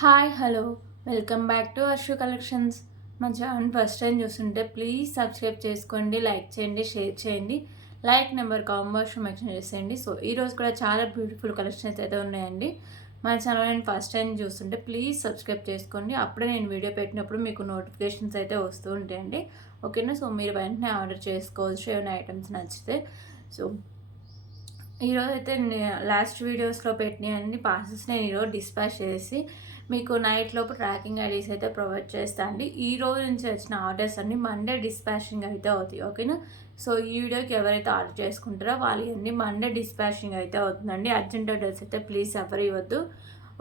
Hi hello welcome back to Arshu collections. మా channel first time చూస్తుంటే please subscribe చేసుకోండి, like చేయండి, షేర్ చేయండి. లైక్ నెంబర్ కాంబోషన్ మెన్షన్ చేసేయండి. సో ఈరోజు కూడా చాలా బ్యూటిఫుల్ కలెక్షన్స్ అయితే ఉన్నాయండి. మన ఛానల్ నేను ఫస్ట్ టైం చూస్తుంటే ప్లీజ్ సబ్స్క్రైబ్ చేసుకోండి. అప్పుడే నేను వీడియో పెట్టినప్పుడు మీకు నోటిఫికేషన్స్ అయితే వస్తూ ఉంటాయండి. ఓకేనా? సో మీరు వెంటనే ఆర్డర్ చేసుకోవచ్చు ఏమైనా ఐటమ్స్ నచ్చితే. సో ఈరోజు అయితే లాస్ట్ వీడియోస్లో పెట్టిన అన్ని పార్సల్స్ నేను ఈరోజు డిస్పాచ్ చేసి మీకు నైట్ లోపు ట్రాకింగ్ ఐడీస్ అయితే ప్రొవైడ్ చేస్తా అండి. ఈ రోజు నుంచి వచ్చిన ఆర్డర్స్ అన్ని మండే డిస్పాచింగ్ అయితే అవుతాయి. ఓకేనా? సో ఈ వీడియోకి ఎవరైతే ఆర్డర్ చేసుకుంటారో వాళ్ళకి మండే డిస్పాచింగ్ అయితే అవుతుందండి. అర్జెంట్ ఆర్డర్స్ అయితే ప్లీజ్ ఎవరు ఇవ్వద్దు.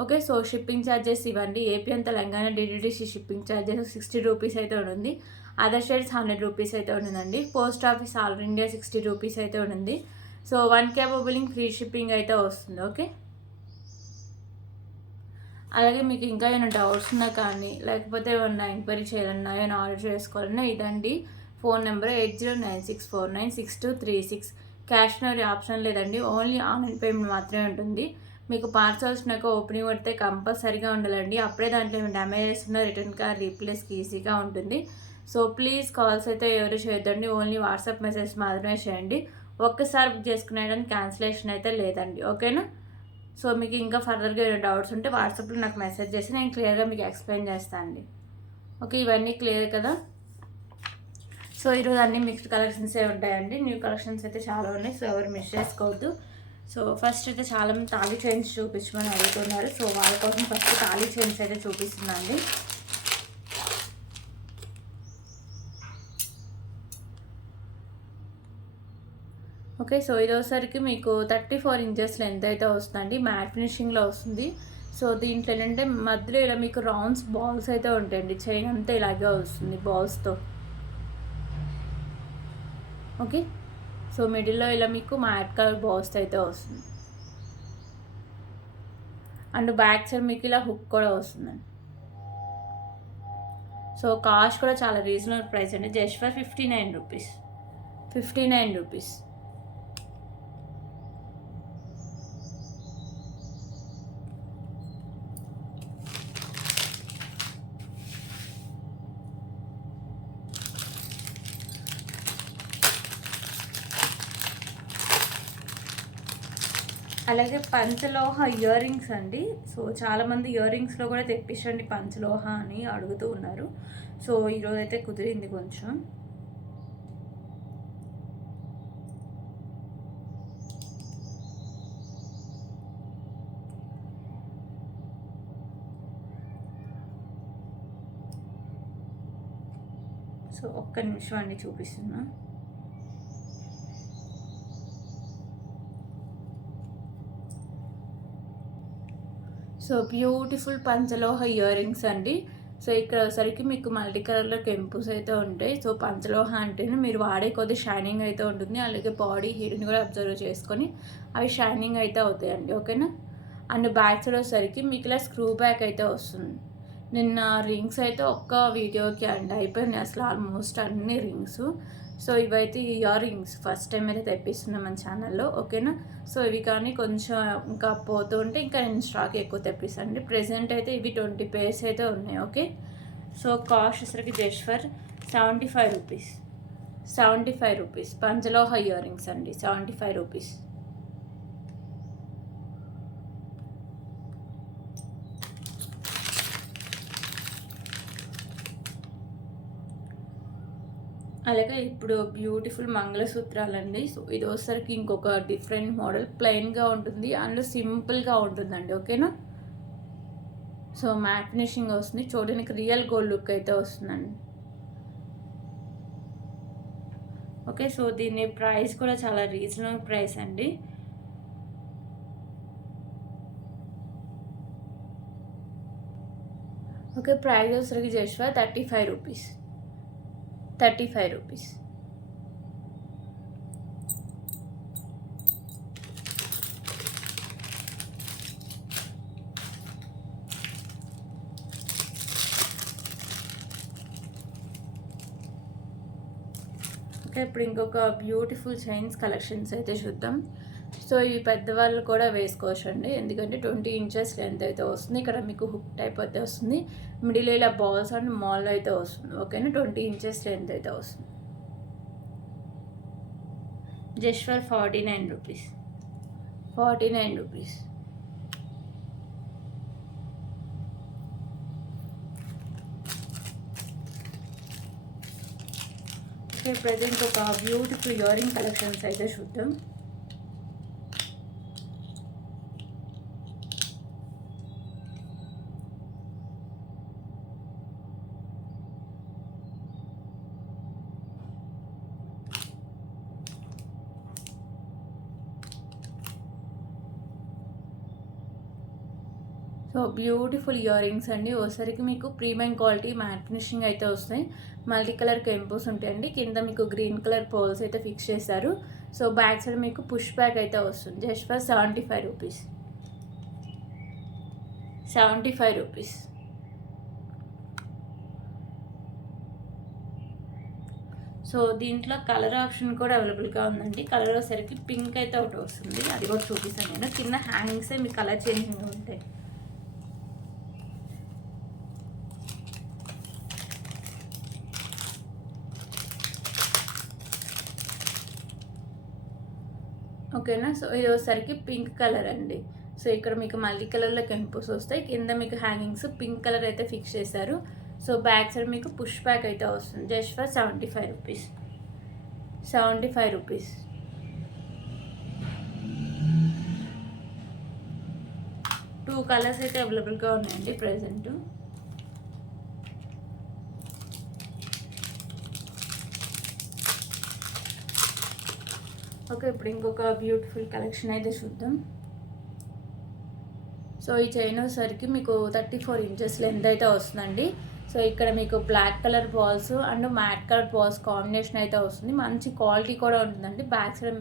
ఓకే. సో షిప్పింగ్ ఛార్జెస్ ఇవ్వండి. AP and Telangana DTDC shipping charges 60 రూపీస్ అయితే ఉంటుంది. అదర్ స్టేట్స్ 100 రూపీస్ అయితే ఉంటుందండి. పోస్ట్ ఆఫీస్ ఆల్ ఇండియా 60 రూపీస్ అయితే ఉంటుంది. సో 1 క్యాబ్ బిల్లింగ్ ఫ్రీ షిప్పింగ్ అయితే వస్తుంది. ఓకే. అలాగే మీకు ఇంకా ఏమైనా డౌట్స్ ఉన్నా కానీ లేకపోతే ఏమన్నా ఎంక్వైరీ చేయాలన్నా ఏమైనా ఆర్డర్ చేసుకోవాలన్నా ఇదండి phone number 8096496236. Cash on option లేదండి, ఓన్లీ ఆన్లైన్ పేమెంట్ మాత్రమే ఉంటుంది. మీకు పార్సల్స్ నాకు ఓపెనింగ్ పడితే కంపల్సరీగా ఉండాలండి. అప్పుడే దాంట్లో ఏమైనా డ్యామేజెస్ ఉన్న రిటర్న్ కార్ రీప్లేస్కి ఈజీగా ఉంటుంది. సో ప్లీజ్ కాల్స్ అయితే ఎవరు చేయొద్దండి, ఓన్లీ వాట్సాప్ మెసేజ్ మాత్రమే చేయండి. ఒక్కసారి బుక్ చేసుకునేయడానికి క్యాన్సిలేషన్ అయితే లేదండి. ఓకేనా? సో మీకు ఇంకా ఫర్దర్గా ఏమైనా డౌట్స్ ఉంటే వాట్సాప్లో నాకు మెసేజ్ చేసి నేను క్లియర్గా మీకు ఎక్స్ప్లెయిన్ చేస్తాను అండి. ఓకే, ఇవన్నీ క్లియర్ కదా? సో ఈరోజు అన్ని మిక్స్డ్ కలెక్షన్సే ఉంటాయండి. న్యూ కలెక్షన్స్ అయితే చాలా ఉన్నాయి. సో ఎవరు మిస్ చేసుకోవద్దు. సో ఫస్ట్ అయితే చాలామంది తాళీ చైన్స్ చూపించమని అడుగుతున్నారు. సో వాళ్ళ కోసం ఫస్ట్ తాళీ చైన్స్ అయితే చూపిస్తుందండి. ఓకే. సో ఇదోసరికి మీకు 34 ఇంచెస్ లెంత్ అయితే వస్తుందండి. మ్యాట్ ఫినిషింగ్లో వస్తుంది. సో దీంట్లో ఏంటంటే మధ్యలో ఇలా మీకు రౌండ్స్ బాల్స్ అయితే ఉంటాయండి. చైన్ అంతా ఇలాగే వస్తుంది బాల్స్తో. ఓకే. సో మిడిల్లో ఇలా మీకు మ్యాట్ కలర్ బాల్స్ అయితే వస్తుంది. అండ్ బ్యాక్ సైడ్ మీకు ఇలా హుక్ కూడా వస్తుందండి. సో కాస్ట్ కూడా చాలా రీజనబుల్ ప్రైస్ అండి. జస్ట్ ఫర్ 59 రూపీస్. 59 రూపీస్. అలాగే పంచలోహ ఇయర్ రింగ్స్ అండి. సో చాలామంది ఇయర్ రింగ్స్లో కూడా తెప్పించండి పంచలోహ అని అడుగుతూ ఉన్నారు. సో ఈరోజు అయితే కుదిరింది కొంచెం. సో ఒక్క నిమిషం అండి చూపిస్తున్నా. సో బ్యూటిఫుల్ పంచలోహ ఇయర్ రింగ్స్ అండి. సో ఇక్కడ సరికి మీకు మల్టీ కలర్లో కెంపుస్ అయితే ఉంటాయి. సో పంచలోహ అంటేనే మీరు వాడే కొద్ది షైనింగ్ అయితే ఉంటుంది. అలాగే బాడీ హీట్ని కూడా అబ్జర్వ్ చేసుకొని అవి షైనింగ్ అయితే అవుతాయండి. ఓకేనా? అండ్ బ్యాక్ సైడ్ వచ్చేసరికి మీకు ఇలా స్క్రూ బ్యాక్ అయితే వస్తుంది. నిన్న రింగ్స్ అయితే ఒక్క వీడియోకి అండి అయిపోయినాయి అసలు ఆల్మోస్ట్ అన్ని రింగ్స్. సో ఇవైతే ఇయర్ రింగ్స్ ఫస్ట్ టైం అయితే తెప్పిస్తున్నాం మన ఛానల్లో. ఓకేనా? సో ఇవి కానీ కొంచెం ఇంకా పోతూ ఉంటే ఇంకా నేను స్టాక్ ఎక్కువ తెప్పిస్తాను. ప్రెసెంట్ అయితే ఇవి 20 పేర్స్ అయితే ఉన్నాయి. ఓకే. సో కాస్ట్ వచ్చేసరికి జస్ట్ ఫర్ 75 రూపీస్. 75 రూపీస్ పంచలోహ ఇయర్ రింగ్స్ అండి. 75 రూపీస్. అలాగే ఇప్పుడు బ్యూటిఫుల్ మంగళసూత్రాలండి. సో ఇది వచ్చేసరికి ఇంకొక డిఫరెంట్ మోడల్, ప్లెయిన్గా ఉంటుంది అండ్ సింపుల్గా ఉంటుందండి. ఓకేనా? సో మ్యాట్ ఫినిషింగ్ వస్తుంది, చూడడానికి రియల్ గోల్డ్ లుక్ అయితే వస్తుందండి. ఓకే. సో దీని ప్రైస్ కూడా చాలా రీజనబుల్ ప్రైస్ అండి. ఓకే. ప్రైస్ వచ్చేసరికి జస్ట్ 35 రూపీస్. 35 రూపీస్. ఓకే. ఇప్పుడు ఇంకొక బ్యూటిఫుల్ చైన్స్ కలెక్షన్స్ అయితే చూద్దాం. సో ఈ పెద్దవాళ్ళు కూడా వేసుకోవచ్చు అండి, ఎందుకంటే 20 ఇంచెస్ లెంత్ అయితే వస్తుంది. ఇక్కడ మీకు హుక్ టైప్ అయితే వస్తుంది, మిడిల్ ఇలా బాల్స్ అండ్ మాల్ అయితే వస్తుంది. ఓకేనా, 20 ఇంచెస్ లెంత్ అయితే వస్తుంది. జస్ట్ ఫర్ 49 రూపీస్. 49 రూపీస్. ఓకే, ప్రజెంట్ ఒక బ్యూటిఫుల్ ఇయరింగ్ కలెక్షన్స్ అయితే చూద్దాం. సో బ్యూటిఫుల్ ఇయర్ రింగ్స్ అండి. ఓసరికి మీకు ప్రీమియం క్వాలిటీ మ్యాట్ ఫినిషింగ్ అయితే వస్తాయి. మల్టీ కలర్ కెంపోస్ ఉంటాయండి. కింద మీకు గ్రీన్ కలర్ పోల్స్ అయితే ఫిక్స్ చేశారు. సో బ్యాక్ సైడ్ మీకు పుష్ బ్యాక్ అయితే వస్తుంది. Just for 75 rupees. 75 rupees. So దీంట్లో కలర్ ఆప్షన్ కూడా అవైలబుల్గా ఉందండి. కలర్ వచ్చేసరికి పింక్ అయితే ఒకటి వస్తుంది, అది కూడా చూపిస్తాను నేను. కింద హ్యాంగింగ్సే మీ కలర్ చేంజింగ్ ఉంటాయి. ఓకేనా, సో ఇది వచ్చేసరికి పింక్ కలర్ అండి. సో ఇక్కడ మీకు మల్టీ కలర్లో కెంపోస్ వస్తాయి. కింద మీకు హ్యాంగింగ్స్ పింక్ కలర్ అయితే ఫిక్స్ చేశారు. సో బ్యాక్ సైడ్ మీకు పుష్ బ్యాక్ అయితే వస్తుంది. Just for 75 rupees. 75 rupees. Two colours అయితే అవైలబుల్గా ఉన్నాయండి ప్రెజెంట్. ఓకే, ఇప్పుడు ఇంకొక బ్యూటిఫుల్ కలెక్షన్ అయితే చూద్దాం. సో ఈ చైన్ వచ్చేసరికి మీకు 34 ఇంచెస్ లెంత్ అయితే వస్తుందండి. సో ఇక్కడ మీకు black colour balls and matte colour balls combination అయితే వస్తుంది. మంచి క్వాలిటీ కూడా ఉంటుందండి. బ్యాక్ సైడ్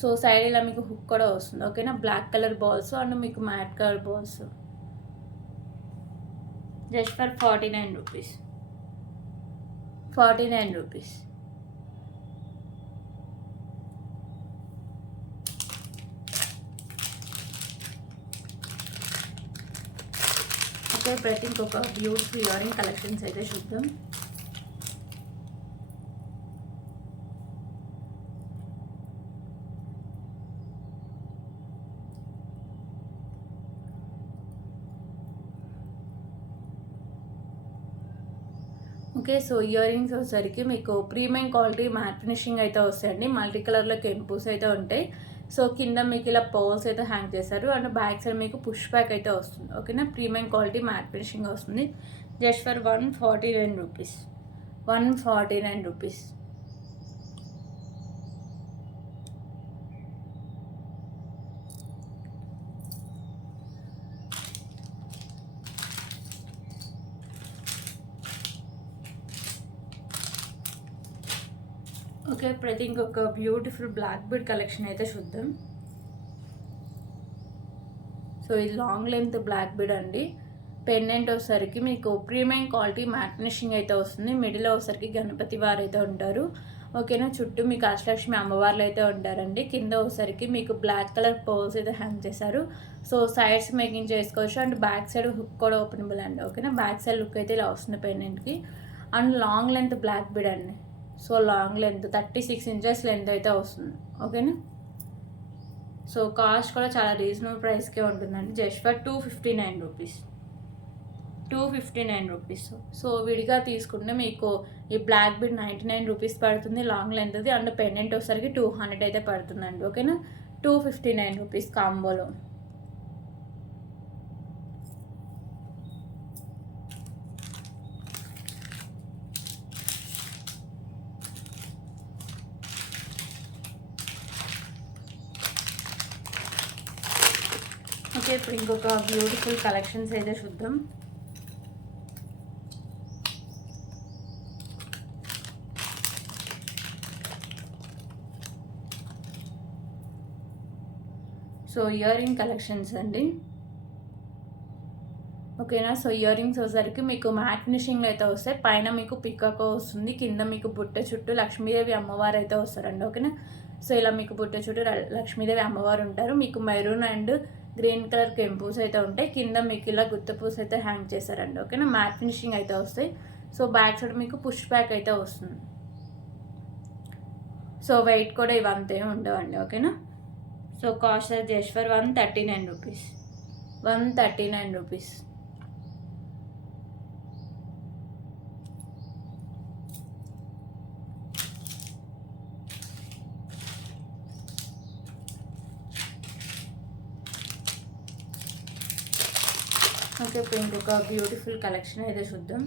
సో సైడ్ ఇలా మీకు హుక్ కూడా వస్తుంది. ఓకేనా, బ్లాక్ కలర్ బాల్స్ అండ్ మీకు mat colour balls. Just for 49 రూపీస్. 49 రూపీస్. ప్రతి ఇంకొక బ్యూటిఫుల్ ఇయరింగ్ కలెక్షన్స్ అయితే చూద్దాం. ఓకే, సో ఇయర్ రింగ్స్ వచ్చేసరికి మీకు ప్రీమియం క్వాలిటీ మ్యాట్ ఫినిషింగ్ అయితే వస్తాయండి. మల్టీ కలర్లో కెంపోస్ అయితే ఉంటాయి. సో కింద మీకు ఇలా పర్ల్స్ అయితే హ్యాంగ్ చేశారు అండ్ బ్యాక్ సైడ్ మీకు పుష్ బ్యాక్ అయితే వస్తుంది. ఓకేనా, ప్రీమియం క్వాలిటీ మ్యాట్ ఫినిషింగ్ వస్తుంది. జస్ట్ ఫర్ 149 రూపీస్. 149 రూపీస్. ఓకే, ప్రతి ఇంకొక బ్యూటిఫుల్ బ్లాక్ బీడ్ కలెక్షన్ అయితే చూద్దాం. సో ఇది లాంగ్ లెంత్ బ్లాక్ బీడ్ అండి. పెండెంట్ వచ్చేసరికి మీకు ప్రీమియం క్వాలిటీ మ్యాట్ ఫినిషింగ్ అయితే వస్తుంది. మిడిల్ వచ్చేసరికి గణపతి వారు అయితే ఉంటారు. ఓకేనా, చుట్టూ మీకు అష్టలక్ష్మి అమ్మవార్లు అయితే ఉంటారండి. కింద వచ్చేసరికి మీకు బ్లాక్ కలర్ పోల్స్ అయితే హ్యాంగ్ చేశారు. సో సైడ్స్ మేకింగ్ చేసుకోవచ్చు అండ్ బ్యాక్ సైడ్ హుక్ కూడా ఓపెనబుల్ అండి. ఓకేనా, బ్యాక్ సైడ్ లుక్ అయితే ఇలా వస్తుంది పెండెంట్కి. And long length black bead అండి. So long length 36 inches length అయితే వస్తుంది. ఓకేనా, సో కాస్ట్ కూడా చాలా రీజనబుల్ ప్రైస్కే ఉంటుందండి. జస్ట్ ఫర్ 259 రూపీస్. 259 రూపీస్. సో విడిగా తీసుకుంటే మీకు ఈ బ్లాక్ బీడ్ 99 రూపీస్ పడుతుంది లాంగ్ లెంత్ది. అండ్ పెండెంట్ వచ్చేసరికి 200 అయితే పడుతుందండి. ఓకేనా, 259 రూపీస్ కాంబోలో. ఓకే, ఇప్పుడు ఇంకొక బ్యూటిఫుల్ కలెక్షన్స్ అయితే చూద్దాం. సో ఇయర్ రింగ్ కలెక్షన్స్ అండి. ఓకేనా, సో ఇయర్ రింగ్స్ వచ్చేసరికి మీకు మ్యాట్ ఫినిషింగ్ అయితే వస్తాయి. పైన మీకు పికాక్ వస్తుంది, కింద మీకు బుట్ట చుట్టూ లక్ష్మీదేవి అమ్మవారు అయితే వస్తారండి. ఓకేనా, సో ఇలా మీకు బుట్ట చుట్టూ లక్ష్మీదేవి అమ్మవారు ఉంటారు. మీకు మెరూన్ అండ్ గ్రీన్ కలర్ కెంపూస్ అయితే ఉంటాయి. కింద మీకు ఇలా గుత్తపూస్ అయితే హ్యాంగ్ చేశారండి. ఓకేనా, మ్యాట్ ఫినిషింగ్ అయితే వస్తాయి. సో బ్యాక్ సైడ్ మీకు పుష్ బ్యాక్ అయితే వస్తుంది. సో వెయిట్ కూడా ఇవంతే ఉండవండి. ఓకేనా, so cost just for 139 rupees. 139 rupees. Okay, ఇప్పుడు ఇంకొక బ్యూటిఫుల్ కలెక్షన్ అయితే చూద్దాం.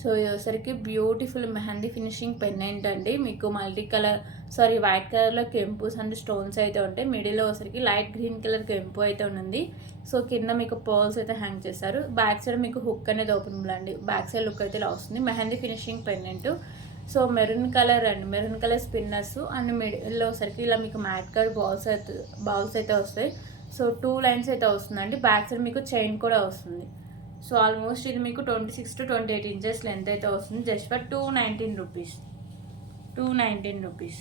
సో ఇది వచ్చరికి బ్యూటిఫుల్ మెహందీ ఫినిషింగ్ పెండెంట్ అండి. మీకు వైట్ కలర్లో కెంపుస్ అండ్ స్టోన్స్ అయితే ఉంటాయి. మిడిల్లో వచ్చరికి లైట్ గ్రీన్ కలర్ కెంపు అయితే ఉంది. సో కింద మీకు పర్ల్స్ అయితే హ్యాంగ్ చేశారు. బ్యాక్ సైడ్ మీకు హుక్ అనేది ఓపెన్ అండి. బ్యాక్ సైడ్ లుక్ అయితే ఇలా వస్తుంది. Mehndi finishing pendant. So maroon colour spinners and మిడిల్లో వచ్చరికి ఇలా మీకు మ్యాట్ కలర్ బాల్స్ అయితే వస్తాయి. సో 2 లైన్స్ అయితే వస్తుందండి. బ్యాక్ సైడ్ మీకు చైన్ కూడా వస్తుంది. సో ఆల్మోస్ట్ ఇది మీకు 26 to 28 ఇంచెస్ లెంత్ అయితే వస్తుంది. జస్ట్ ఫర్ 219 రూపీస్. 219 రూపీస్.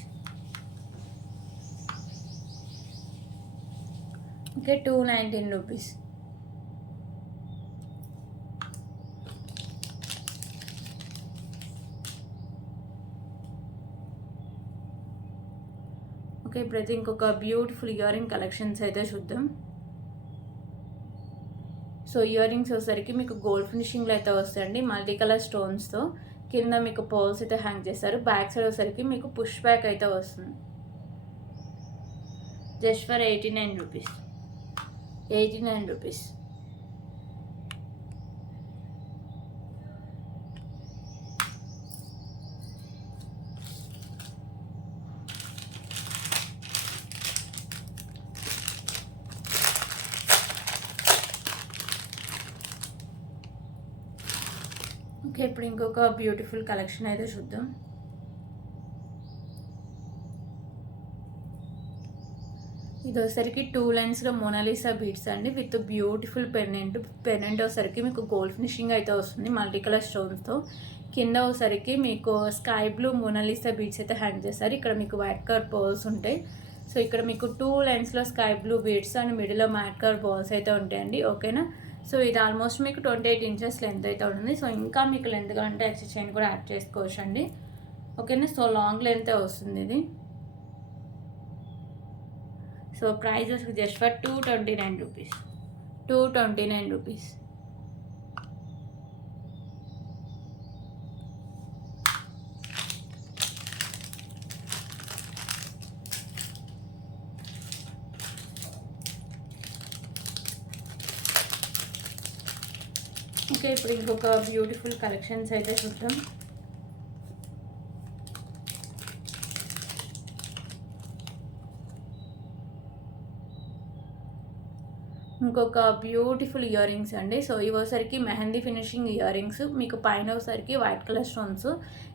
Okay, 219 rupees. ఓకే, ఇప్పుడైతే ఇంకొక బ్యూటిఫుల్ ఇయర్ రింగ్ కలెక్షన్స్ అయితే చూద్దాం. సో ఇయర్ రింగ్స్ వచ్చేసరికి మీకు గోల్డ్ ఫినిషింగ్లో అయితే వస్తాయండి. మల్టీ కలర్ స్టోన్స్తో కింద మీకు పర్ల్స్ అయితే హ్యాంగ్ చేస్తారు. బ్యాక్ సైడ్ వచ్చేసరికి మీకు పుష్ బ్యాక్ అయితే వస్తుంది. జస్ట్ ఫర్ 89 రూపీస్. 89 రూపీస్. ఓకే, ఇప్పుడు ఇంకొక బ్యూటిఫుల్ కలెక్షన్ అయితే చూద్దాం. ఇది వచ్చరికి 2 లైన్స్లో మోనాలిసా బీడ్స్ అండి విత్ బ్యూటిఫుల్ పెండెంట్ వచ్చరికి మీకు గోల్డ్ ఫినిషింగ్ అయితే వస్తుంది మల్టీ కలర్ స్టోన్స్తో. కింద వచ్చరికి మీకు స్కై బ్లూ మోనాలిసా బీడ్స్ అయితే హ్యాంగ్ చేస్తారు. ఇక్కడ మీకు వైట్ కలర్ పర్ల్స్ ఉంటాయి. సో ఇక్కడ మీకు 2 లైన్స్లో స్కై బ్లూ బీడ్స్ అండ్ మిడిల్లో మ్యాట్ కలర్ బాల్స్ అయితే ఉంటాయండి. ఓకేనా, సో ఇది ఆల్మోస్ట్ మీకు 28 ఇంచెస్ లెంత్ అయితే ఉంటుంది. సో ఇంకా మీకు లెంత్ కావాలంటే ఎక్స్ట్రా చైన్ కూడా యాడ్ చేసుకోవచ్చు అండి. ఓకేనా, సో లాంగ్ లెంత్ వస్తుంది ఇది. So prices just for 229 rupees. 229 rupees. Okay, ఇప్పుడు ఇంకొక బ్యూటిఫుల్ కలెక్షన్స్ అయితే చూద్దాం. ఇంకొక బ్యూటిఫుల్ ఇయర్ రింగ్స్ అండి. సో ఇవి వచ్చరికి మెహందీ ఫినిషింగ్ ఇయర్ రింగ్స్. మీకు పైన వచ్చరికి వైట్ కలర్ స్టోన్స్,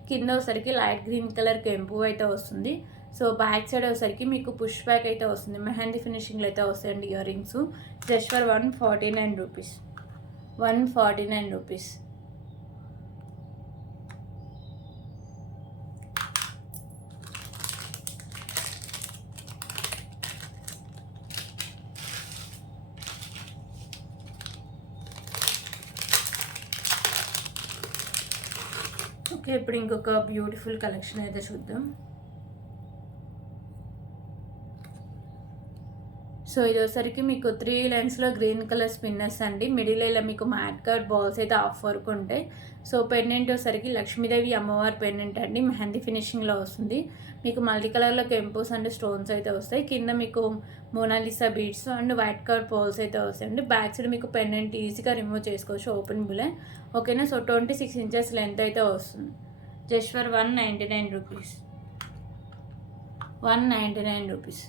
కింద వచ్చరికి లైట్ గ్రీన్ కలర్ కెంపు అయితే వస్తుంది. సో బ్యాక్ సైడ్ వచ్చరికి మీకు పుష్ బ్యాక్ అయితే వస్తుంది. మెహందీ ఫినిషింగ్లో అయితే వస్తాయండి ఇయర్ రింగ్స్. జస్ట్ ఫర్ 149 రూపీస్. 149 రూపీస్. ఓకే, ఇప్పుడు ఇంకొక బ్యూటిఫుల్ కలెక్షన్ అయితే చూద్దాం. సో ఇది వచ్చరికి మీకు 3 లైన్స్లో గ్రీన్ కలర్ స్పిన్నర్స్ అండి. మిడిల్ ఇలా మీకు మ్యాట్ కట్ బాల్స్ అయితే ఆఫ్ వర్క్ ఉంటాయి. సో పెండెంట్ వచ్చరికి లక్ష్మీదేవి అమ్మవారి పెండెంట్ అండి. మెహందీ ఫినిషింగ్లో వస్తుంది. మీకు మల్టీ కలర్లో కెంపోస్ అండ్ స్టోన్స్ అయితే వస్తాయి. కింద మీకు Mona Lisa beads and white colour poles అయితే వస్తాయండి. బ్యాక్ సైడ్ మీకు పెండెంట్ ఈజీగా రిమూవ్ చేసుకోవచ్చు, ఓపెన్ బులే. ఓకేనా, సో 26 ఇంచెస్ లెంత్ అయితే వస్తుంది. Just for 199 rupees. 199 రూపీస్.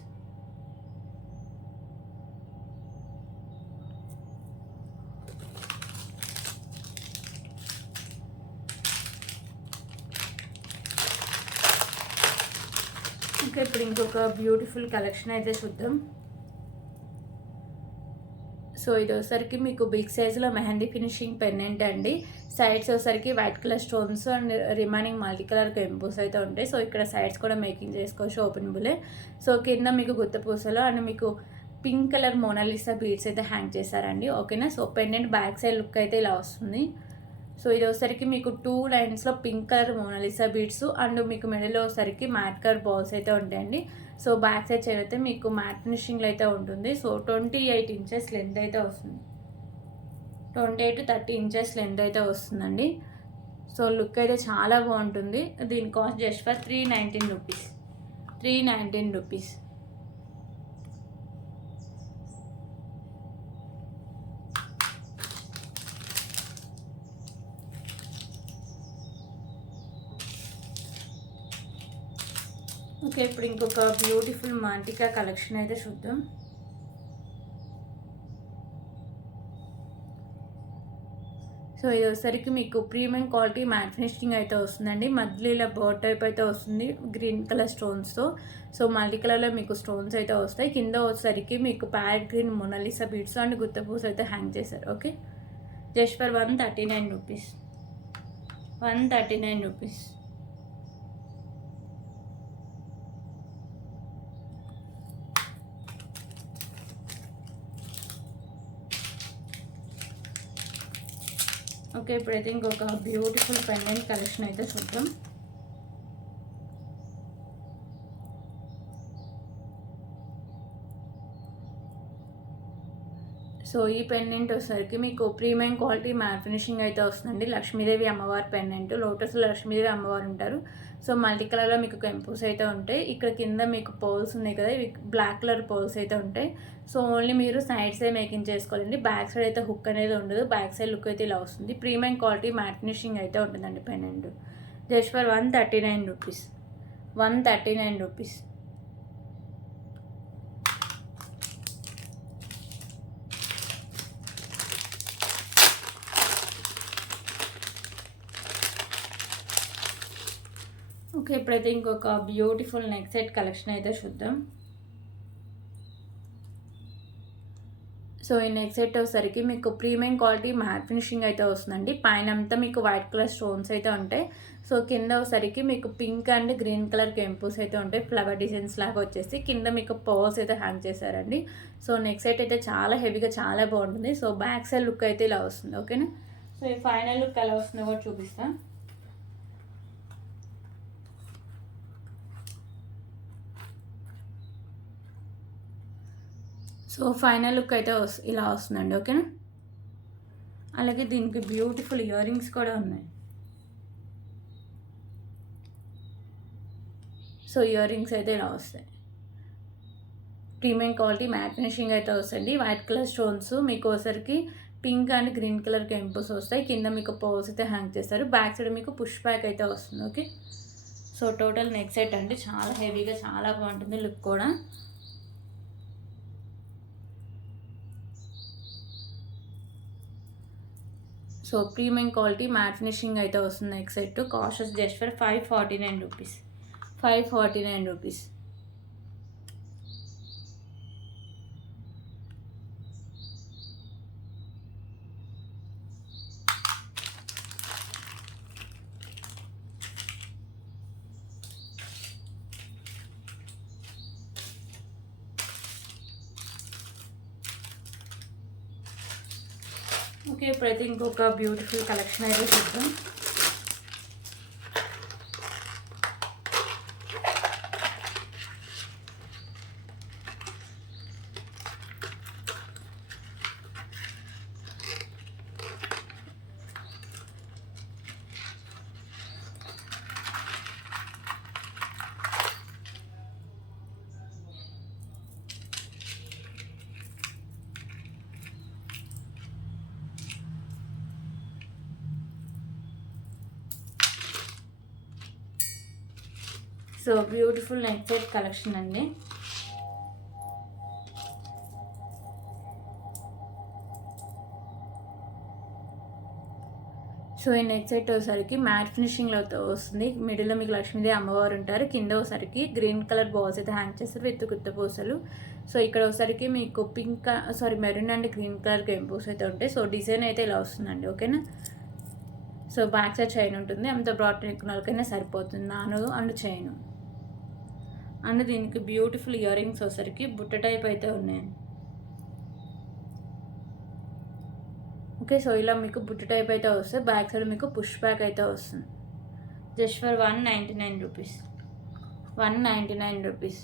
ఇంకా ఇప్పుడు ఇంకొక బ్యూటిఫుల్ కలెక్షన్ అయితే చూద్దాం. సో ఇది వచ్చేసరికి మీకు బిగ్ సైజ్లో మెహందీ ఫినిషింగ్ పెండెంట్ అండి. సైడ్స్ వచ్చేసరికి white colour stones and remaining multi colour కెంపుస్ అయితే ఉంటాయి. సో ఇక్కడ సైడ్స్ కూడా మేకింగ్ చేసుకోవచ్చు ఓపెనబులే. సో కింద మీకు గుత్తపూసలు అండ్ మీకు పింక్ కలర్ మోనాలిసా బీడ్స్ అయితే హ్యాంగ్ చేశారండి. ఓకేనా. So pendant back side look అయితే ఇలా వస్తుంది. సో ఇది వచ్చేసరికి మీకు 2 లైన్స్లో pink colour Mona Lisa beads and మీకు మిడిల్లో వచ్చేసరికి మ్యాట్ కలర్ బాల్స్ అయితే ఉంటాయండి. సో బ్యాక్ సైడ్ చైన్ అయితే మీకు మ్యాట్ ఫినిషింగ్లో అయితే ఉంటుంది. సో 28 ఇంచెస్ లెంత్ అయితే వస్తుంది. 28 to 30 ఇంచెస్ లెంత్ అయితే వస్తుందండి. సో లుక్ అయితే చాలా బాగుంటుంది. దీని కాస్ట్ జస్ట్ ఫర్ 319 రూపీస్. 319 రూపీస్. ఓకే, ఇప్పుడు ఇంకొక బ్యూటిఫుల్ మాంటికా కలెక్షన్ అయితే చూద్దాం. సో ఇది వచ్చేసరికి మీకు ప్రీమియం క్వాలిటీ మ్యాట్ ఫినిషింగ్ అయితే వస్తుందండి. మధ్యలో ఇలా బర్డ్ టైప్ అయితే వస్తుంది గ్రీన్ కలర్ స్టోన్స్తో. సో మల్టీ కలర్లో మీకు స్టోన్స్ అయితే వస్తాయి. కింద వచ్చేసరికి మీకు parrot green Mona Lisa beads and గుత్తపూస అయితే హ్యాంగ్ చేశారు. Okay, just for 139 rupees. 139 rupees. Okay, ఇప్పుడైతే ఇంకొక బ్యూటిఫుల్ పెండెంట్ కలెక్షన్ అయితే చూద్దాం. సో ఈ పెండెంట్ వచ్చేసరికి మీకు ప్రీమియం క్వాలిటీ మ్యాట్ ఫినిషింగ్ అయితే వస్తుందండి. లక్ష్మీదేవి అమ్మవారి పెండెంట్. లోటస్లో లక్ష్మీదేవి అమ్మవారు ఉంటారు. సో మల్టీ కలర్లో మీకు కెంపుస్ అయితే ఉంటాయి. ఇక్కడ కింద మీకు పోల్స్ ఉన్నాయి కదా, ఇవి బ్లాక్ కలర్ పోల్స్ అయితే ఉంటాయి. సో ఓన్లీ మీరు సైడ్సే మేకింగ్ చేసుకోవాలండి. బ్యాక్ సైడ్ అయితే హుక్ అనేది ఉండదు. బ్యాక్ సైడ్ లుక్ అయితే ఇలా వస్తుంది. ప్రీమియం క్వాలిటీ మ్యాట్ ఫినిషింగ్ అయితే ఉంటుందండి pendant. Just for 139 rupees. 139 rupees. Okay, ఇప్పుడైతే ఇంకొక బ్యూటిఫుల్ నెక్ సెట్ కలెక్షన్ అయితే చూద్దాం. సో ఈ నెక్ సెట్ వచ్చేసరికి మీకు ప్రీమియం క్వాలిటీ మ్యాట్ ఫినిషింగ్ అయితే వస్తుందండి. పైన అంతా మీకు వైట్ కలర్ స్టోన్స్ అయితే ఉంటాయి. సో కింద వచ్చేసరికి మీకు పింక్ అండ్ గ్రీన్ కలర్ కెంపుస్ అయితే ఉంటాయి. ఫ్లవర్ డిజైన్స్ లాగా వచ్చేసి కింద మీకు పర్ల్స్ అయితే హ్యాంగ్ చేశారండి. సో నెక్ సెట్ అయితే చాలా హెవీగా చాలా బాగుంటుంది. సో బ్యాక్ సైడ్ లుక్ అయితే ఇలా వస్తుంది. ఓకేనా. సో ఈ ఫైనల్ లుక్ ఎలా వస్తుందో కూడా చూపిస్తాను. సో ఫైనల్ లుక్ అయితే ఇలా వస్తుందండి. ఓకేనా. అలాగే దీనికి బ్యూటిఫుల్ ఇయర్ రింగ్స్ కూడా ఉన్నాయి. సో ఇయర్ రింగ్స్ అయితే ఇలా వస్తాయి. ప్రీమియం క్వాలిటీ మ్యాట్ ఫినిషింగ్ అయితే వస్తుంది. వైట్ కలర్ స్టోన్స్ మీకు వచ్చరికి పింక్ అండ్ గ్రీన్ కలర్ కెంపుస్ వస్తాయి. కింద మీకు పోల్స్ అయితే హ్యాంగ్ చేస్తారు. బ్యాక్ సైడ్ మీకు పుష్ బ్యాక్ అయితే వస్తుంది. Okay, so total neck set అండి. చాలా హెవీగా చాలా బాగుంటుంది లుక్ కూడా. So premium quality matte finishing అయితే వస్తుంది neck set. Cost just for 549 రూపీస్. 549 రూపీస్. ఓకే, ఇప్పుడైతే ఇంకొక బ్యూటిఫుల్ కలెక్షన్ అయితే చూద్దాం. So beautiful neck set collection అండి. సో ఈ నెక్ సెట్ వచ్చేసరికి మ్యాట్ ఫినిషింగ్లో వస్తుంది. మిడిల్లో మీకు లక్ష్మీదేవి అమ్మవారు ఉంటారు. కింద వచ్చేసరికి గ్రీన్ కలర్ బాల్స్ అయితే హ్యాంగ్ చేస్తారు విత్ గుత్త పూసలు. సో ఇక్కడ ఒకసారికి మీకు మెరూన్ అండ్ గ్రీన్ కలర్ కెంపోస్ అయితే ఉంటాయి. సో డిజైన్ అయితే ఇలా వస్తుందండి. ఓకేనా. సో బ్యాక్ సైడ్ చైన్ ఉంటుంది. అంత బ్రాడ్ నెక్ వాళ్ళకైనా సరిపోతుంది. నాను అండ్ చైన్ అండ్ దీనికి బ్యూటిఫుల్ ఇయర్ రింగ్స్ వచ్చేసరికి బుట్ట టైప్ అయితే ఉన్నాయి. ఓకే. సో ఇలా మీకు బుట్ట టైప్ అయితే వస్తుంది. బ్యాక్ సైడ్ మీకు పుష్ బ్యాక్ అయితే వస్తుంది. Just for 199 rupees. 199 రూపీస్.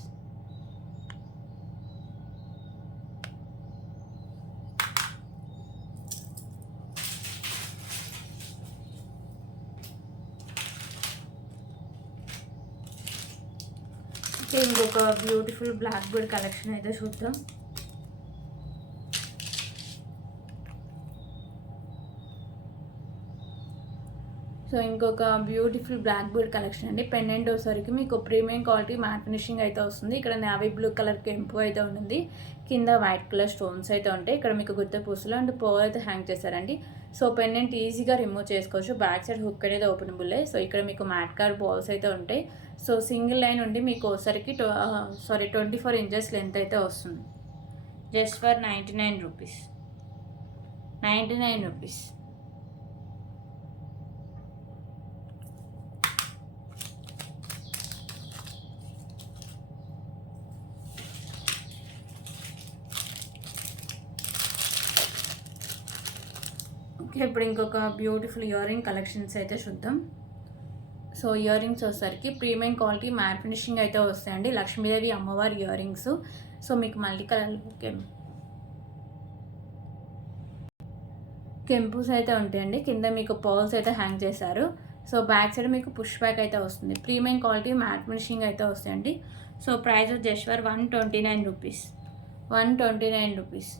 ఇంకొక బ్యూటిఫుల్ బ్లాక్ బర్డ్ కలెక్షన్ అయితే చూద్దాం. సో ఇంకొక బ్యూటిఫుల్ బ్లాక్ బర్డ్ కలెక్షన్ అండి. పెండెంట్ వచ్చేసరికి మీకు ప్రీమియం క్వాలిటీ మ్యాట్ ఫినిషింగ్ అయితే వస్తుంది. ఇక్కడ నేవీ బ్లూ కలర్ కెంపు అయితే ఉంటుంది. కింద వైట్ కలర్ స్టోన్స్ అయితే ఉంటాయి. ఇక్కడ మీకు గుత్త పూసలు అండ్ పోల్ అయితే హ్యాంగ్ చేశారండి. సో పెండెంట్ ఈజీగా రిమూవ్ చేసుకోవచ్చు. బ్యాక్ సైడ్ హుక్ అనేది ఓపెనబుల్. సో ఇక్కడ మీకు మ్యాట్ కార్డ్ బాల్స్ అయితే ఉంటాయి. సో సింగిల్ లైన్ ఉండి మీకు ఒకసారికి 24 ఇంచెస్ లెంత్ అయితే వస్తుంది. జస్ట్ ఫర్ 99 రూపీస్. 99 రూపీస్. ఓకే. ఇప్పుడు ఇంకొక బ్యూటిఫుల్ ఇయర్ రింగ్ కలెక్షన్స్ అయితే చూద్దాం. సో ఇయర్ రింగ్స్ వచ్చేసరికి ప్రీమియం క్వాలిటీ మ్యాట్ ఫినిషింగ్ అయితే వస్తాయండి. లక్ష్మీదేవి అమ్మవారి ఇయర్ రింగ్స్. సో మీకు మల్టీ కలర్ కెంపుస్ అయితే ఉంటాయండి. కింద మీకు పర్ల్స్ అయితే హ్యాంగ్ చేశారు. సో బ్యాక్ సైడ్ మీకు పుష్ బ్యాక్ అయితే వస్తుంది. ప్రీమియం క్వాలిటీ మ్యాట్ ఫినిషింగ్ అయితే వస్తాయండి. సో ప్రైస్ జస్ట్ ఫర్ 129 రూపీస్. 129 రూపీస్.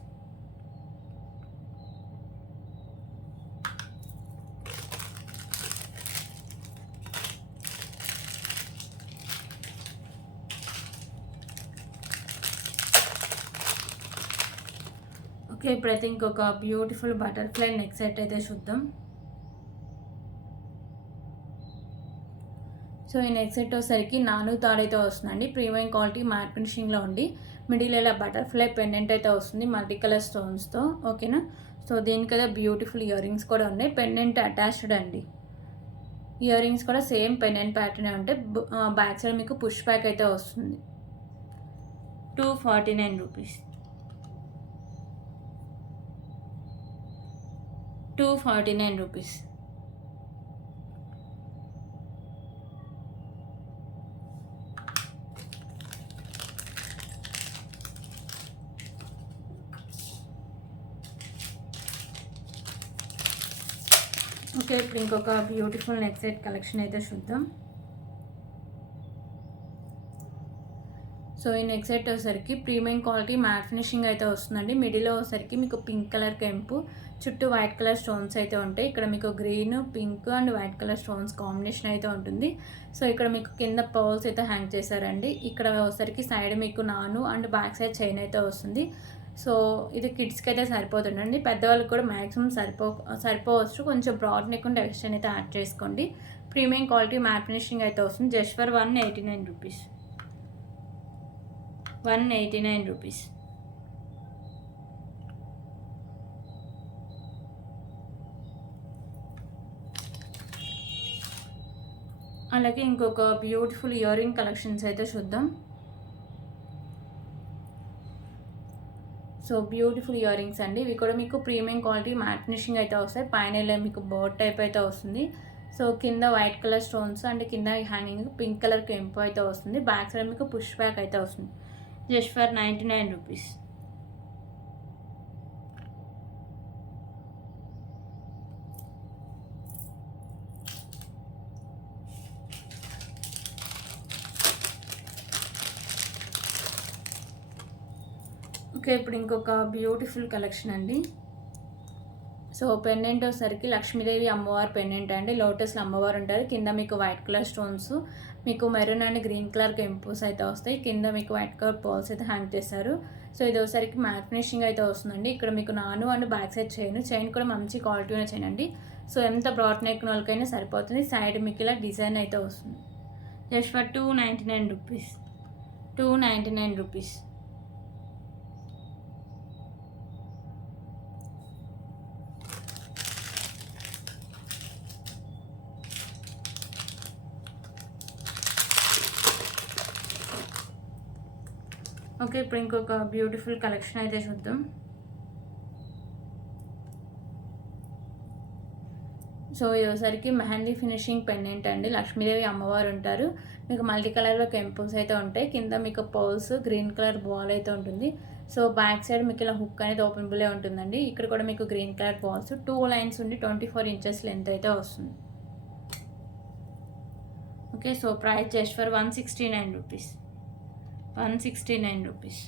ఓకే. ఇప్పుడైతే ఇంకొక బ్యూటిఫుల్ బటర్ఫ్లై నెక్ సెట్ అయితే చూద్దాం. సో ఈ నెక్ సెట్ వచ్చేసరికి 4 తాడు అయితే వస్తుందండి. ప్రీమియం క్వాలిటీ మ్యాట్ ఫినిషింగ్లో ఉండి మిడిల్ ఇలా బటర్ఫ్లై పెండెంట్ అయితే వస్తుంది మల్టీ కలర్ స్టోన్స్తో. ఓకేనా. సో దీనికైతే బ్యూటిఫుల్ ఇయర్ రింగ్స్ కూడా ఉన్నాయి. పెండెంట్ అటాచ్డ్ అండి. ఇయర్ రింగ్స్ కూడా సేమ్ పెండెంట్ ప్యాటర్న్ ఉంటాయి. బ్యాక్ సైడ్ మీకు పుష్ బ్యాక్ అయితే వస్తుంది. 249 రూపీస్. 249 రూపీస్. ఓకే. ఇప్పుడు ఇంకొక బ్యూటిఫుల్ నెక్ సెట్ కలెక్షన్ అయితే చూద్దాం. సో ఈ నెక్ సెట్ వచ్చేసరికి ప్రీమియం క్వాలిటీ మ్యాట్ ఫినిషింగ్ అయితే వస్తుందండి. మిడిల్లో వచ్చేసరికి మీకు పింక్ కలర్ కెంపు, చుట్టూ వైట్ కలర్ స్టోన్స్ అయితే ఉంటాయి. ఇక్కడ మీకు green, pink and white colour stones combination అయితే ఉంటుంది. సో ఇక్కడ మీకు కింద పర్ల్స్ అయితే హ్యాంగ్ చేశారండి. ఇక్కడ వచ్చేసరికి సైడ్ మీకు నాను అండ్ బ్యాక్ సైడ్ చైన్ అయితే వస్తుంది. సో ఇది కిడ్స్కి అయితే సరిపోతుందండి. పెద్దవాళ్ళకి కూడా మ్యాక్సిమం సరిపోవచ్చు. కొంచెం బ్రాడ్ నెక్ ఉంటే ఎక్స్టెన్ అయితే యాడ్ చేసుకోండి. ప్రీమియం క్వాలిటీ మ్యాట్ ఫినిషింగ్ అయితే వస్తుంది. జస్ట్ ఫర్ 189 రూపీస్. 189 రూపీస్. అలాగే ఇంకొక బ్యూటిఫుల్ ఇయర్ రింగ్ కలెక్షన్స్ అయితే చూద్దాం. సో బ్యూటిఫుల్ ఇయర్ రింగ్స్ అండి. ఇవి కూడా మీకు ప్రీమియం క్వాలిటీ మ్యాట్ ఫినిషింగ్ అయితే వస్తాయి. పైన మీకు బర్డ్ టైప్ అయితే వస్తుంది. సో కింద వైట్ కలర్ స్టోన్స్ అండ్ కింద హ్యాంగింగ్ పింక్ కలర్ కెంపు అయితే వస్తుంది. బ్యాక్ సైడ్ మీకు పుష్ బ్యాక్ అయితే వస్తుంది. Just for 99 rupees. ఓకే. ఇప్పుడు ఇంకొక బ్యూటిఫుల్ కలెక్షన్ అండి. సో పెండెంట్ వచ్చేసరికి లక్ష్మీదేవి అమ్మవారి పెండెంట్ అండి. లోటస్లో అమ్మవారు ఉంటారు. కింద మీకు వైట్ కలర్ స్టోన్స్, మీకు మెరూన్ అండ్ గ్రీన్ కలర్ కెంపుస్ అయితే వస్తాయి. కింద మీకు వైట్ కలర్ పర్ల్స్ అయితే హ్యాంగ్ చేశారు. సో ఇది ఒకసారికి మ్యాట్ ఫినిషింగ్ అయితే వస్తుందండి. ఇక్కడ మీకు నాను అండ్ బ్యాక్ సైడ్ చైన్ కూడా మంచి క్వాలిటీ ఉన్న చైన్ అండి. సో ఎంత బ్రాడ్ నెక్ వాళ్ళకైనా సరిపోతుంది. సైడ్ మీకు ఇలా డిజైన్ అయితే వస్తుంది. జస్ట్ ఫర్ 299 రూపీస్. 299 రూపీస్. ఓకే, ఇప్పుడు ఇంకొక బ్యూటిఫుల్ కలెక్షన్ అయితే చూద్దాం. సో ఇదోసరికి మెహందీ ఫినిషింగ్ పెండెంట్ అండి. లక్ష్మీదేవి అమ్మవారు ఉంటారు. మీకు మల్టీ కలర్లో కెంపుల్స్ అయితే ఉంటాయి. కింద మీకు పర్ల్స్ గ్రీన్ కలర్ బాల్ అయితే ఉంటుంది. సో బ్యాక్ సైడ్ మీకు ఇలా హుక్ అనేది ఓపెనబులే ఉంటుందండి. ఇక్కడ కూడా మీకు గ్రీన్ కలర్ బాల్స్ 2 లైన్స్ ఉండి 24 ఇంచెస్ లెంత్ అయితే వస్తుంది. Okay, so price just for 169 రూపీస్. 169 రూపీస్.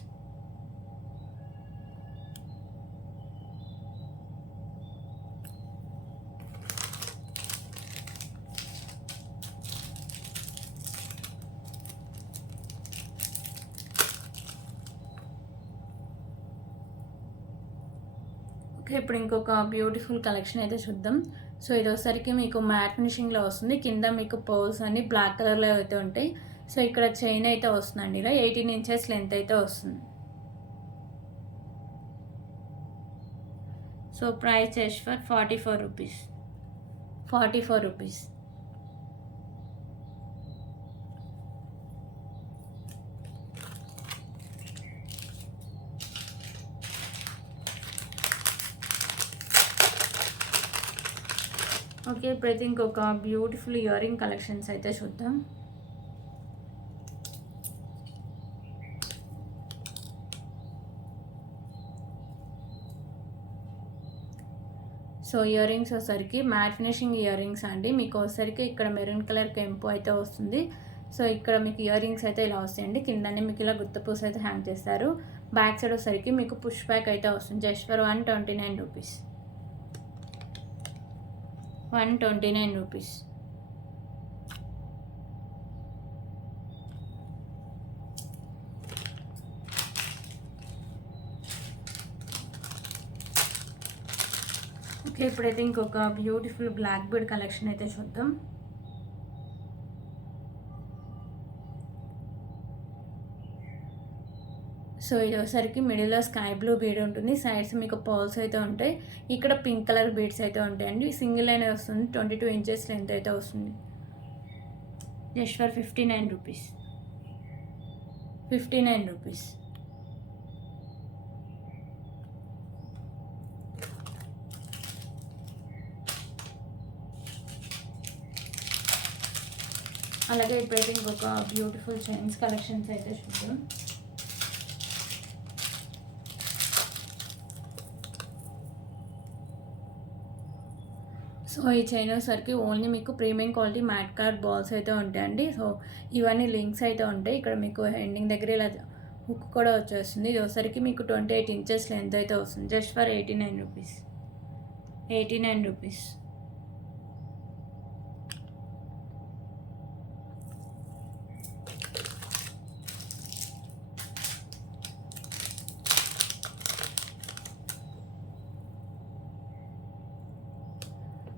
ఓకే, ఇప్పుడు ఇంకొక బ్యూటిఫుల్ కలెక్షన్ అయితే చూద్దాం. సో ఇదోసరికి మీకు మ్యాట్ ఫినిషింగ్లో వస్తుంది. కింద మీకు పర్ల్స్ అన్ని బ్లాక్ కలర్లో అయితే ఉంటాయి. సో ఇక్కడ చైన్ అయితే వస్తుందండి. ఇలా 18 ఇంచెస్ లెంత్ అయితే వస్తుంది. సో ప్రైస్ జస్ట్ ఫర్ 44 రూపీస్. 44 రూపీస్. ఓకే, ఇప్పుడైతే ఇంకొక బ్యూటిఫుల్ ఇయర్ రింగ్ కలెక్షన్స్ అయితే చూద్దాం. సో ఇయర్ రింగ్స్ వచ్చేసరికి మ్యాట్ ఫినిషింగ్ ఇయర్ రింగ్స్ అండి. మీకు వచ్చేసరికి ఇక్కడ మెరూన్ కలర్ కెంపు అయితే వస్తుంది. సో ఇక్కడ మీకు ఇయర్ రింగ్స్ అయితే ఇలా వస్తాయండి. కిందనే మీకు ఇలా గుత్తపూస అయితే హ్యాంగ్ చేస్తారు. బ్యాక్ సైడ్ వచ్చేసరికి మీకు పుష్ బ్యాక్ అయితే వస్తుంది. జస్ట్ ఫర్ 129 రూపీస్. 129 రూపీస్. ఓకే, ఇప్పుడైతే ఇంకొక బ్యూటిఫుల్ బ్లాక్ బీడ్ కలెక్షన్ అయితే చూద్దాం. సో ఇది వచ్చేసరికి మిడిల్లో స్కై బ్లూ బీడ్ ఉంటుంది. సైడ్స్ మీకు పర్ల్స్ అయితే ఉంటాయి. ఇక్కడ పింక్ కలర్ బీడ్స్ అయితే ఉంటాయండి. సింగిల్ లైన్ వస్తుంది. 22 ఇంచెస్ లెంత్ అయితే వస్తుంది. జస్ట్ ఫర్ 59 రూపీస్. 59 రూపీస్. అలాగే ఇప్పుడైతే ఇంకొక బ్యూటిఫుల్ చైన్స్ కలెక్షన్స్ అయితే చూద్దాం. సో ఈ చైన్ వచ్చేసరికి ఓన్లీ మీకు premium quality matte card balls అయితే ఉంటాయండి. సో ఇవన్నీ లింక్స్ అయితే ఉంటాయి. ఇక్కడ మీకు ఎండింగ్ దగ్గర ఇలా హుక్ కూడా వచ్చేస్తుంది. ఇది వచ్చేసరికి మీకు 28 ఇంచెస్ లెంత్ అయితే వస్తుంది. జస్ట్ ఫర్ 89 రూపీస్. 89 రూపీస్.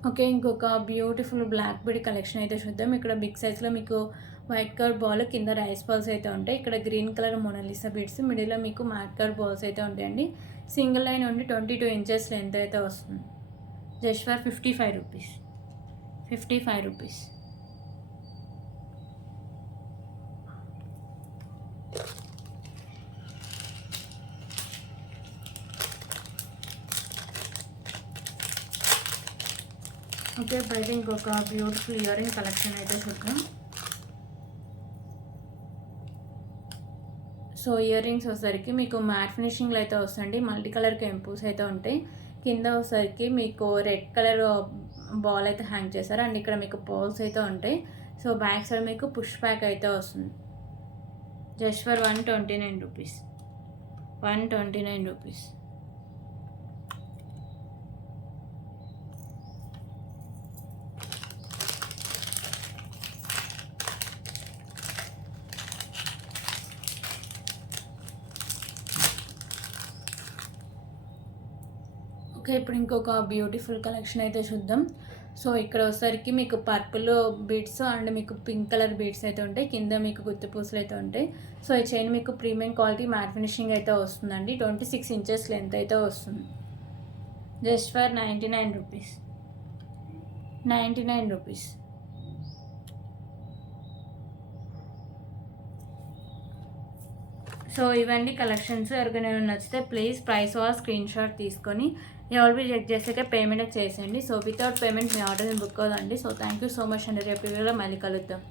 ఓకే, ఇంకొక బ్యూటిఫుల్ బ్లాక్ బీడ్ కలెక్షన్ అయితే చూద్దాం. ఇక్కడ బిగ్ సైజ్లో మీకు వైట్ కలర్ బాల్ కింద రైస్ బాల్స్ అయితే ఉంటాయి. ఇక్కడ గ్రీన్ కలర్ మోనాలిసా బీడ్స్ మిడిల్లో మీకు మ్యాట్ కలర్ బాల్స్ అయితే ఉంటాయండి. సింగిల్ లైన్ ఉండి 22 ఇంచెస్ లెంత్ అయితే వస్తుంది. జస్ట్ ఫర్ 55 రూపీస్. 55 రూపీస్. ఓకే, ఇప్పుడైతే ఇంకొక బ్యూటిఫుల్ ఇయర్ రింగ్ కలెక్షన్ అయితే చూద్దాం. సో ఇయర్ రింగ్స్ వచ్చేసరికి మీకు మ్యాట్ ఫినిషింగ్లో అయితే వస్తుంది. మల్టీ కలర్ కెంపుస్ అయితే ఉంటాయి. కింద వచ్చేసరికి మీకు రెడ్ కలర్ బాల్ అయితే హ్యాంగ్ చేస్తారు. అండ్ ఇక్కడ మీకు పర్ల్స్ అయితే ఉంటాయి. సో బ్యాక్ సైడ్ మీకు పుష్ బ్యాక్ అయితే వస్తుంది. జస్ట్ ఫర్ 129 రూపీస్. 129 రూపీస్. ఓకే, ఇప్పుడు ఇంకొక బ్యూటిఫుల్ కలెక్షన్ అయితే చూద్దాం. సో ఇక్కడ వచ్చేసరికి మీకు పర్పుల్ బీడ్స్ అండ్ మీకు పింక్ కలర్ బీడ్స్ అయితే ఉంటాయి. కింద మీకు గుత్తి పూసలు అయితే ఉంటాయి. సో ఈ చైన్ మీకు ప్రీమియం క్వాలిటీ మ్యాట్ ఫినిషింగ్ అయితే వస్తుందండి. 26 ఇంచెస్ లెంత్ అయితే వస్తుంది. జస్ట్ ఫర్ 99 రూపీస్. 99 రూపీస్. సో ఇవన్నీ కలెక్షన్స్ ఎవరికైనా నచ్చితే please price or screen shot తీసుకొని ఎవరు చెక్ చేసాక పేమెంట్ చేసేయండి. సో వితౌట్ పేమెంట్ మీ ఆర్డర్ని బుక్ అవ్వదండి. So thank you so much అండి. రేపు వీడియోలో మళ్ళీ కలుద్దాం.